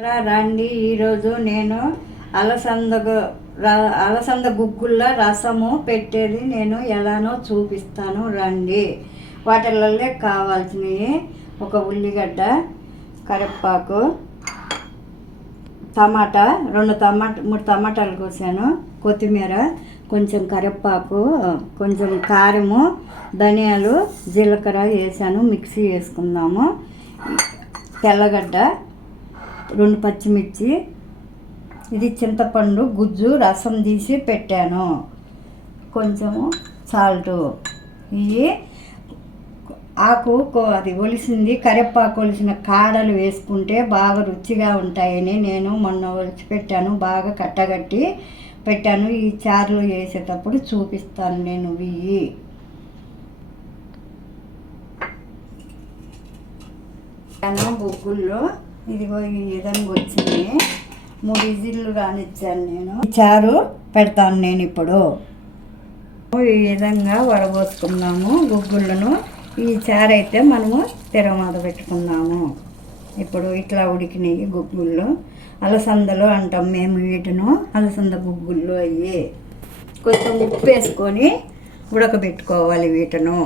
రండి. ఈరోజు నేను అలసంద అలసంద గుగ్గుల్లో రసము పెట్టేది నేను ఎలానో చూపిస్తాను. రండి. వాటిలలో కావాల్సినవి. ఒక ఉల్లిగడ్డ కరివేపాకు టమాటా రెండు టమాటా మూడు టమాటాలు కోసాను. కొత్తిమీర కొంచెం కరివేపాకు కొంచెం కారము ధనియాలు జీలకర్ర వేసాను. మిక్సీ వేసుకుందాము. తెల్లగడ్డ రెండు పచ్చిమిర్చి ఇది చింతపండు గుజ్జు రసం తీసి పెట్టాను. కొంచెము సాల్ట్ ఇవి ఆకు కో- అది ఒలిసింది కరివేపాకు ఒలిసిన కాడలు వేసుకుంటే బాగా రుచిగా ఉంటాయని నేను మొన్న ఒలిచి పెట్టాను బాగా కట్టగట్టి పెట్టాను. ఈ చారులు వేసేటప్పుడు చూపిస్తాను నేను ఇవి. నేను బొగ్గుల్లో ఇదిగో ఈ విధంగా వచ్చింది. మూడు విజిల్లు రానిచ్చాను నేను. చారు పెడతాను నేను ఇప్పుడు. ఈ విధంగా వడబోసుకుందాము గుగ్గుళ్ళను. ఈ చారు అయితే మనము తిరమాద పెట్టుకుందాము ఇప్పుడు ఇట్లా ఉడికినాయి గుగ్గుళ్ళు. అలసందలు అంటాం మేము వీటిను అలసంద గుగ్గుళ్ళు అయ్యి. కొంచెం ఉప్పు వేసుకొని ఉడకబెట్టుకోవాలి వీటిను.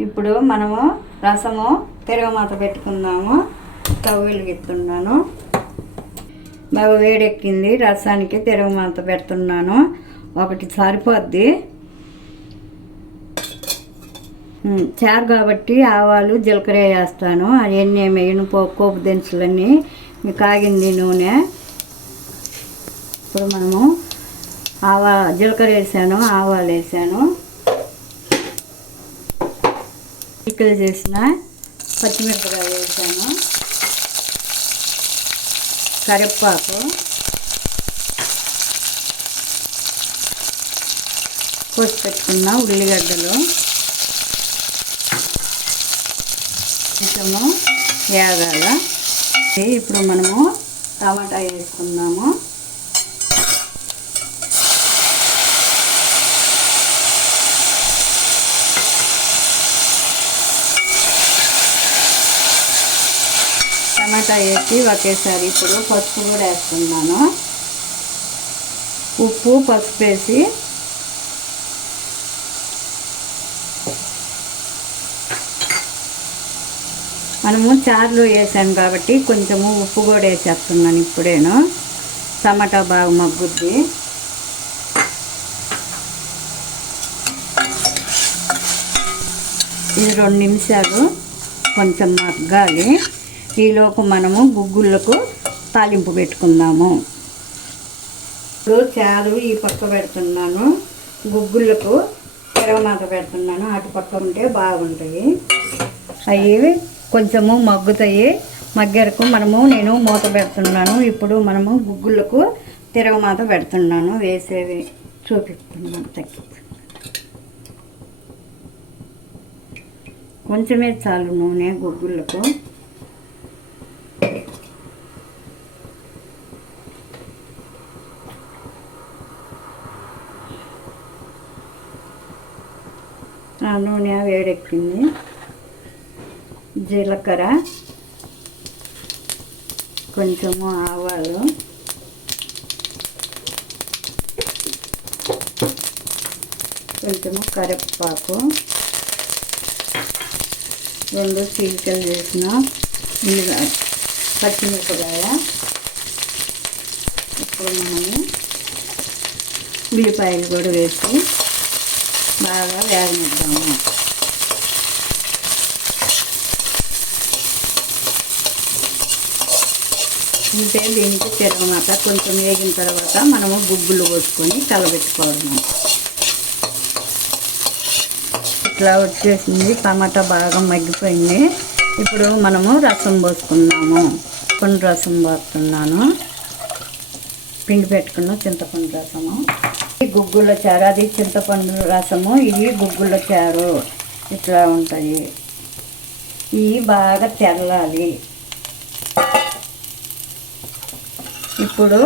ఇప్పుడు మనము రసము తిరగమాత పెట్టుకుందాము. స్టవ్ వెలిగిస్తున్నాను. బాగా వేడెక్కింది. రసానికి తిరగమంత పెడుతున్నాను. ఒకటి సరిపోద్ది. చారు కాబట్టి ఆవాలు జీలకర్ర వేస్తాను. అవన్నీ వేయను పో పోపు దినుసులన్నీ. మీకు కాగింది నూనె. ఇప్పుడు మనము ఆవా జీలకర్ర వేసాను ఆవాలు వేసాను. పిక్కలు చేసిన పచ్చిమిరపకాయ వేసాను. కరివేపాకు కోసి పెట్టుకున్న ఉల్లిగడ్డలు కొంచెము వేగాల ఇప్పుడు మనము టమాటా వేసుకున్నాము టమాటా వేసి ఒకేసారి ఇప్పుడు పసుపు కూడా వేస్తున్నాను ఉప్పు పసుపు వేసి మనము చారులో వేసాం కాబట్టి కొంచెము ఉప్పు కూడా వేసేస్తున్నాను ఇప్పుడేను. టమాటా బాగా మగ్గుద్ది. ఇది రెండు నిమిషాలు కొంచెం మగ్గాలి. ఈలోపు మనము గుగ్గుళ్ళకు తాలింపు పెట్టుకుందాము. ఇప్పుడు చారు ఈ పక్క పెడుతున్నాను. గుగ్గుళ్ళకు తిరగమాత పెడుతున్నాను. అటు పక్క ఉంటే బాగుంటాయి. అవి కొంచెము మగ్గుతాయి. మగ్గరకు మనము నేను మూత పెడుతున్నాను. ఇప్పుడు మనము గుగ్గుళ్ళకు తిరగమాత పెడుతున్నాను. వేసేవి చూపిస్తున్నాను తగ్గి కొంచెమే చాలు నూనె గుగ్గుళ్ళకు. నూనె వేడెక్కింది. జీలకర్ర కొంచెము ఆవాలు కొంచెము కరివేపాకు రెండు చీలికలు చేసిన ఉల్లిగడ్డ పచ్చిమిరపకాయ. ఇప్పుడు మనము ఉల్లిపాయలు కూడా వేసి బాగా వేగనిద్దాము. అంటే దీనికి తిరగమాట కొంచెం వేగిన తర్వాత మనము గుగ్గులు పోసుకొని కలబెట్టుకోవడము ఇట్లా వచ్చేసింది. టమాటా బాగా మగ్గిపోయింది. ఇప్పుడు మనము రసం పోసుకున్నాము కొన్ని రసం పోస్తున్నాను. పిండి పెట్టుకున్న చింతపండు రసము. గుగ్గుల చారు అది చింతపండు రసము ఇది గుగ్గుల చారు. ఇట్లా ఉంటాయి. ఇవి బాగా తెల్లాలి ఇప్పుడు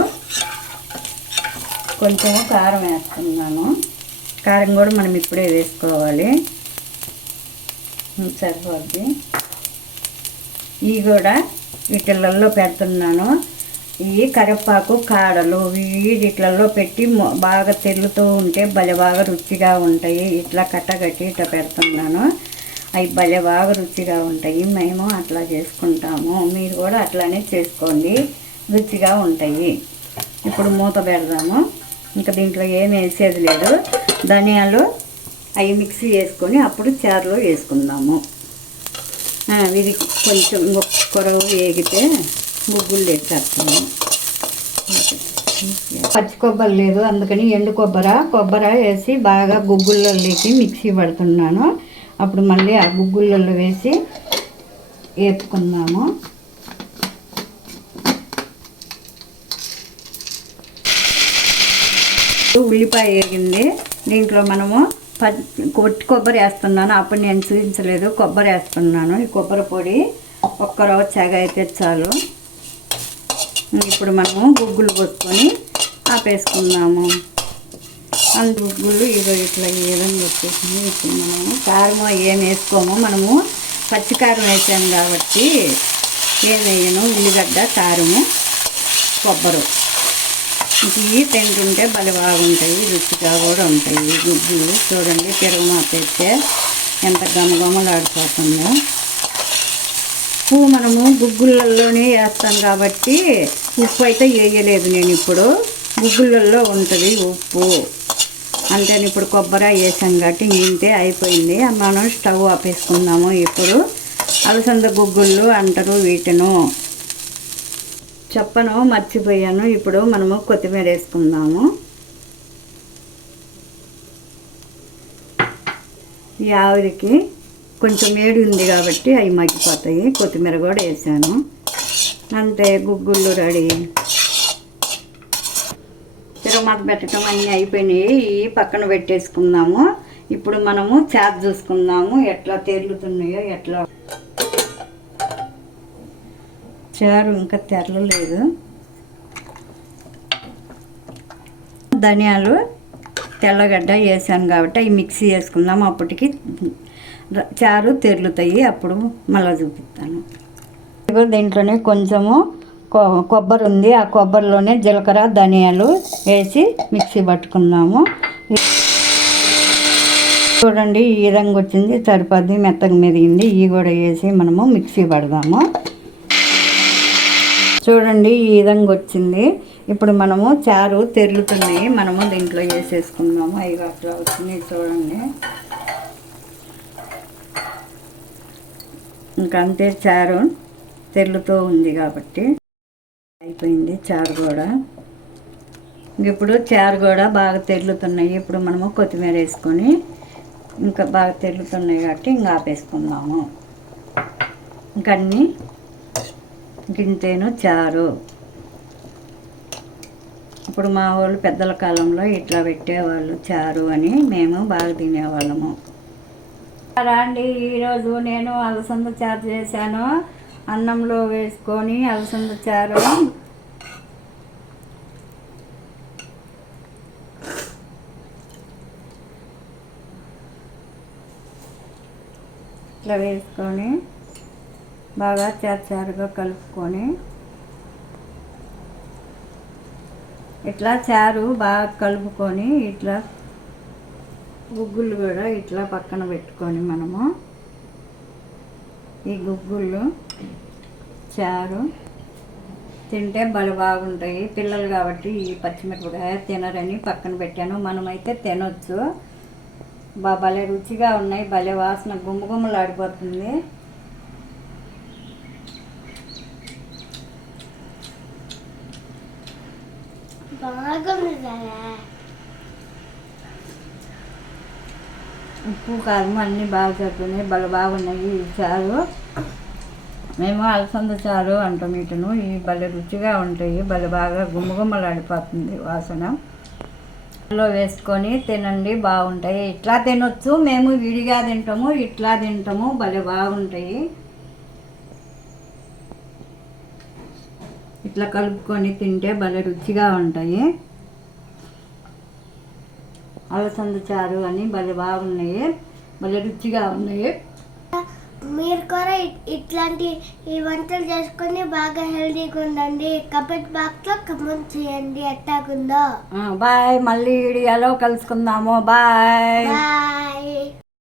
కొంచెం కారం వేస్తున్నాను. కారం కూడా మనం ఇప్పుడే వేసుకోవాలి. సరిపోద్ది. ఇవి కూడా వీటిలల్లో పెడుతున్నాను. ఈ కరివేపాకు కాడలు ఇవి పెట్టి బాగా తెలుగుతూ ఉంటే భలే బాగా రుచిగా ఉంటాయి. ఇట్లా కట్టగట్టి ఇట్లా పెడుతున్నాను. అవి భలే బాగా రుచిగా ఉంటాయి. మేము అట్లా చేసుకుంటాము. మీరు కూడా అట్లానే చేసుకోండి. రుచిగా ఉంటాయి. ఇప్పుడు మూత పెడదాము. ఇంకా దీంట్లో ఏం వేసేది లేదు. ధనియాలు అవి మిక్సీ వేసుకొని అప్పుడు చారులో వేసుకుందాము. ఇది కొంచెం కొరవ వేగితే ముగ్గులు వేసేస్తాము పచ్చి కొబ్బరి లేదు అందుకని ఎండు కొబ్బరి కొబ్బరి వేసి బాగా గుగ్గుల్లోకి మిక్సీ పడుతున్నాను. అప్పుడు మళ్ళీ ఆ గుగ్గులలో వేసి వేపుకున్నాము ఉల్లిపాయ వేగింది. దీంట్లో మనము పచ్చి కొట్టి కొబ్బరి వేస్తున్నాను. అప్పుడు నేను చూపించలేదు. కొబ్బరి వేస్తున్నాను. ఈ కొబ్బరి పొడి ఒక్క చెగ అయితే చాలు ఇప్పుడు మనము గుగ్గులు పోసుకొని ఆపేసుకుందాము. అందు గుగ్గులు ఇదో ఇట్లా ఈ విధంగా వచ్చేసింది. ఇప్పుడు మనము కారం ఏం వేసుకోము. మనము పచ్చికారం వేసాం కాబట్టి ఏం వేయను? ఉల్లిగడ్డ కారము కొబ్బరు. ఇవి తింటుంటే భలే బాగుంటాయి. రుచిగా కూడా ఉంటాయి గుగ్గులు. చూడండి తిరగమాత మాపేస్తే ఎంత గమగమలాడిపోతుందో ఉప్పు మనము గుగ్గులలోనే వేస్తాం కాబట్టి ఉప్పు అయితే వేయలేదు నేను ఇప్పుడు. గుగ్గులలో ఉంటుంది ఉప్పు. అంతే ఇప్పుడు కొబ్బరి వేసాం కాబట్టి ఇంతే అయిపోయింది. మనం స్టవ్ ఆపేసుకుందాము ఇప్పుడు. అలసంద గుగ్గుళ్ళు అంటారు వీటిను. చెప్పను మర్చిపోయాను. ఇప్పుడు మనము కొత్తిమీర వేసుకుందాము. ఈ ఆవిరికి కొంచెం వేడి ఉంది కాబట్టి అవి మగ్గిపోతాయి. కొత్తిమీర కూడా వేసాను. అంతే గుగ్గుళ్ళు రెడీ. తిరుమత పెట్టడం అన్నీ అయిపోయినాయి. ఇవి పక్కన పెట్టేసుకుందాము. ఇప్పుడు మనము చేప చూసుకుందాము. ఎట్లా తెరులుతున్నాయో ఎట్లా చారు ఇంకా తెరలలేదు. ధనియాలు తెల్లగడ్డ వేసాను కాబట్టి అవి మిక్సీ వేసుకుందాం అప్పటికి చారు తెరులుతాయి అప్పుడు మళ్ళీ చూపిస్తాను. ఇదిగో దీంట్లోనే కొంచెము కొ- కొబ్బరి ఉంది. ఆ కొబ్బరిలోనే జీలకర్ర ధనియాలు వేసి మిక్సీ పట్టుకుందాము. చూడండి ఈ విధంగా వచ్చింది. సరిపోద్ది మెత్తగా మెరిగింది ఇవి కూడా వేసి మనము మిక్సీ పడదాము. చూడండి ఈ విధంగా వచ్చింది. ఇప్పుడు మనము చారు తెరులుతున్నాయి. మనము దీంట్లో వేసేసుకుందాము. అవి అట్లా వచ్చింది. చూడండి. ఇంకా అంతే చారు తెల్లుతో ఉంది కాబట్టి అయిపోయింది చారు కూడా. ఇప్పుడు చారు కూడా బాగా తెల్లుతున్నాయి. ఇప్పుడు మనము కొత్తిమీర వేసుకొని ఇంకా బాగా తెల్లుతున్నాయి కాబట్టి ఇంకా ఆపేసుకుందాము. ఇంకా గింతేను చారు. ఇప్పుడు మా వాళ్ళు పెద్దల కాలంలో ఇట్లా పెట్టేవాళ్ళు చారు అని మేము బాగా తినేవాళ్ళము. అండి ఈరోజు నేను అలసంద చారు చేశాను. అన్నంలో వేసుకొని అలసంద చారు. ఇట్లా వేసుకొని బాగా చారు చారుగా కలుపుకొని ఇట్లా చారు బాగా కలుపుకొని ఇట్లా గుగ్గులు కూడా ఇట్లా పక్కన పెట్టుకొని మనము ఈ గుగ్గుళ్ళు చారు తింటే భలే బాగుంటాయి. పిల్లలు కాబట్టి ఈ పచ్చిమిరపకాయ తినరని పక్కన పెట్టాను. మనమైతే తినొచ్చు. బా భలే రుచిగా ఉన్నాయి. భలే వాసన గుమ్మ బాగుంది ఉప్పు కారం అన్నీ బాగా సరిపోయినాయి. భలే బాగున్నాయి ఈ చారు. మేము అలసంద చారు అంటాం వీటిను ఈ భలే రుచిగా ఉంటాయి. భలే బాగా గుమ్మగుమ్మలాడిపోతుంది వాసన. లో వేసుకొని తినండి బాగుంటాయి. ఇట్లా తినొచ్చు. మేము విడిగా తింటాము ఇట్లా తింటాము. భలే బాగుంటాయి. ఇట్లా కలుపుకొని తింటే భలే రుచిగా ఉంటాయి. అలసంద చారు అని భలే బాగున్నాయి. భలే రుచిగా ఉన్నాయి. మీరు కూడా ఇట్లాంటి ఈ వంటలు చేసుకొని బాగా హెల్తీగా ఉండండి. కబడ్ బాక్స్లో కమెంట్ చేయండి. ఎట్టాగుందో బాయ్. మళ్ళీ వీడియోలో కలుసుకుందాము. బాయ్. బాయ్.